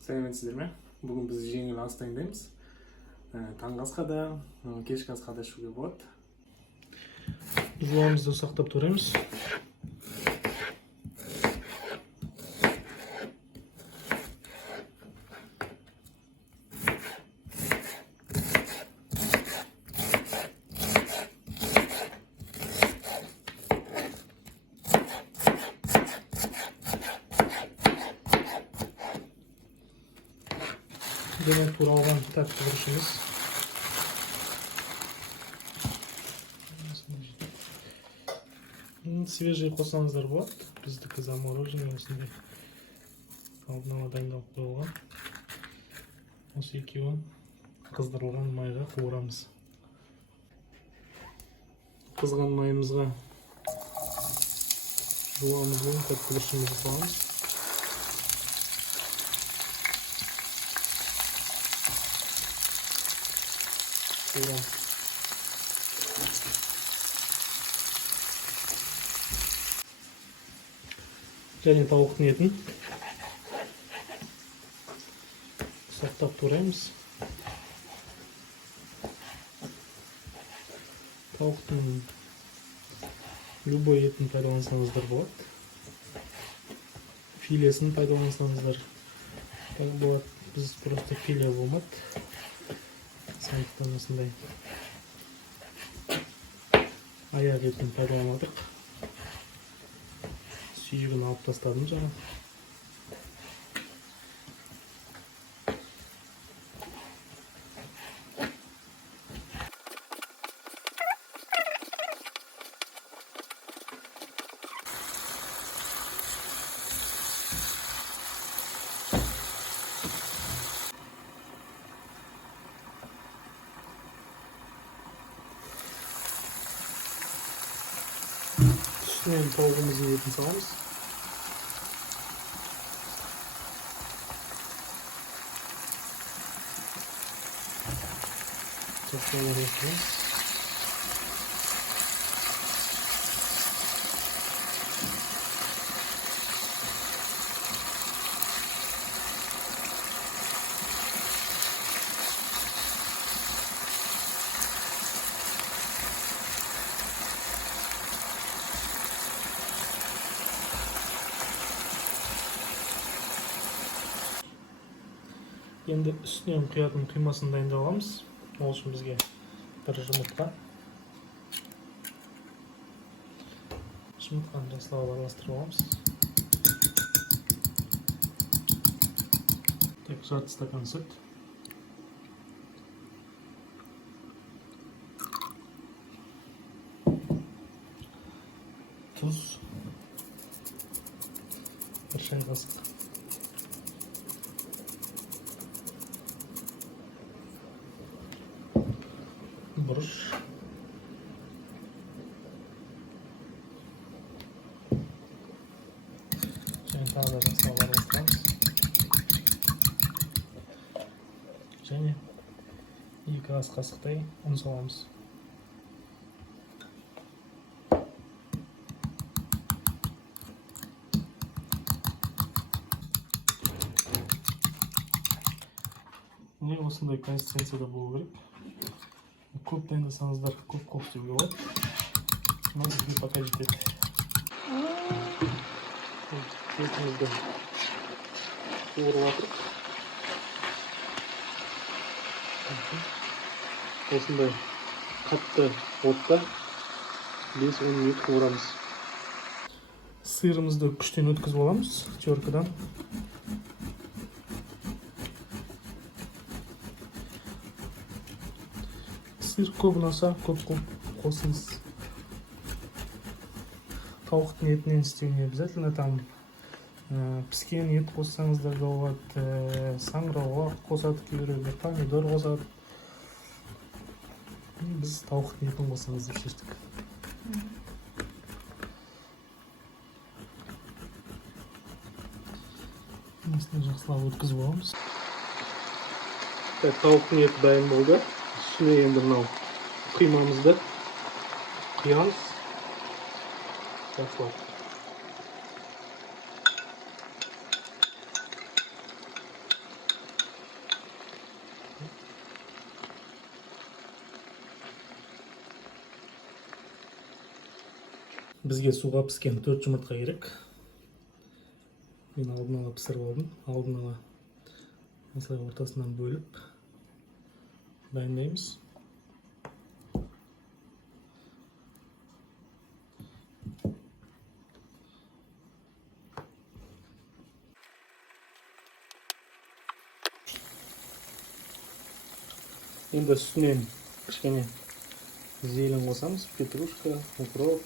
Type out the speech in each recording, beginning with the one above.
Сәлеметсіздер ме? Бүгін біз жеңіл ас дайындаймыз. Таңғы асқа да, кешкі асқа да ішуге болады. Жуамызды сақтап тұрамыз. Және туралған тәтті күрішіміз. Свежий қосаңыздар болады. Біздікі замороженный осындай алдын ала дайындалып қойылған. Осы екеуін қыздырылған майға қуырамыз. Қызған майымызға жуамызбен тәтті күрішімізді саламыз. Және тауықтың етін сақтап тураймыз. Тауықтың любой етін пайдалансаңыздар болады. Филесін пайдалансаңыздар болады. Біз просто филе болмады. Сондықтан осындай аяқ етін пайдаланадық. Сүйегін алып тастадым жаңа. Üstüne tavuğumuzun етін salamыз. Toplaları yapıyoruz. Енді үстінен құятын қимасын дайындап аламыз. Ол үшін бізге бір жұмыртқа. Жұмыртқаны жақсылап араластырып аламыз. Так, жарты стакан сүт. Тұз. Бір шай қасық. Бұрыш. Және тағы да жақсылап араластырамыз. Және 2 ас қасықтай ұн саламыз. Міне осындай консистенцияда болу керек. Көп дайындасаңыздар көп істеуге болады. Но бізге пока жетеді. Етімізді қуырып жатырық. Осындай қатты отта 5-10 минут қуырамыз. Сырымызды күштен өткізіп аламыз, теркадан. Сыр көп ұнаса, көп қосыңыз. Тауықтың етінен істеуіне обязательно там піскен ет қоссаңыздар да болады, саңырауға қосады, кейбіреулер помидор қосады. Біз тауықтың етін қосамыз деп шештік. Осыны жақсылап өткізіп аламыз. Тауықтың еті дайын болды. Үстіне енді мынау қимамызды құямыз. Жақсылап. Бізге суға піскен 4 жұмыртқа керек. Мен алдын ала пісіріп алдым. Алдын ала осылай ортасынан бөліп дайындаймыз. Енді үстінен кішкене зелень қосамыз. Петрушка, укроп,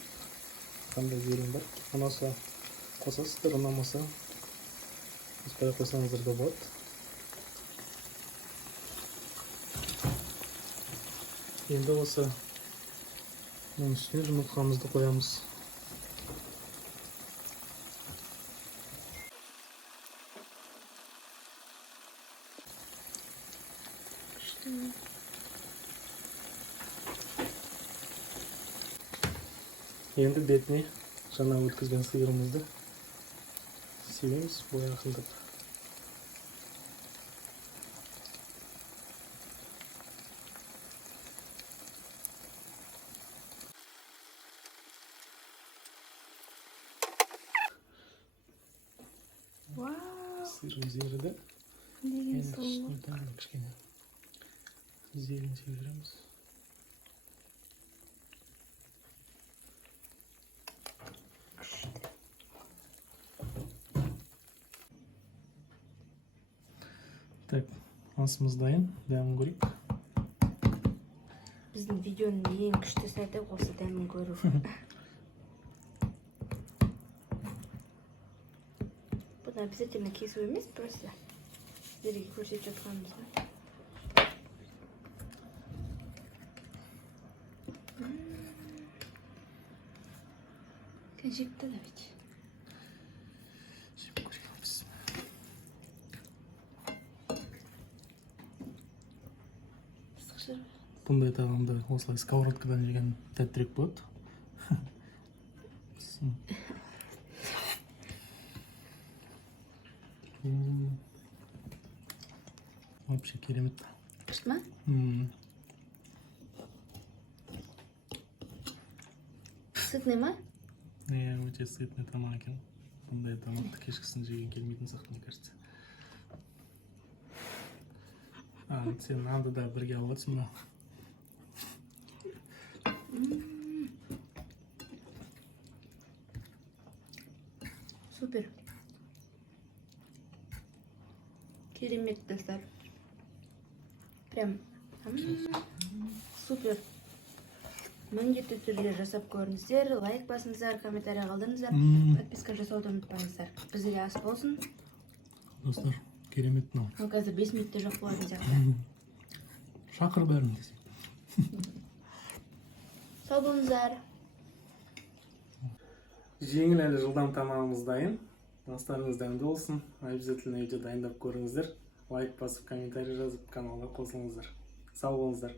қандай зелень бар. Ұнаса қосасыздар, ұнамаса қоспай қойсаңыздар да болады. Енді осы үстіне жұмыртқамызды қоямыз. Енді бетіне жаңа өткізген сиырымызды себеміз, бойы ақылдап. Сырымыз еріді. Енді үстіне тағы кішкене зелень себереміз. Так, асымыз дайын, дәмін көрейік. Біздің видеоның ең күшті сәті осы дәмін көру. Бұны обязательно кесу емес, просто сіздерге көрсетіп жатқанымыз. Конжекті да ведь. Жеп көреміз. Бұндай тағамды осылай сковородкадан жеген тәттірек болады. Вообще керемет. Күшті ма? Сытный ма? Өте сытный тамақ екен. Бұндай тамақты кешкісін жеген келмейтін сияқты, мне кажется. Сен нанды да бірге алып отырсың ба? Супер. Керемет, достар. Прям супер. Міндетті түрде жасап көріңіздер, лайк басыңыздар, комментарий қалдырыңыздар, подписка жасауды ұмытпаңыздар. Біздерге ас болсын. Достар, керемет мынау. Ол қазір 5 минутте жоқ болатын сияқты. Шақыр бәрін десең. Сау болыңыздар. Жеңіл әлі жылдам тамағымыз дайын. Астарыңыз дәмді болсын. Обязательно үйде дайындап көріңіздер. Лайк басып, комментарий жазып, каналға қосылыңыздар. Сау болыңыздар.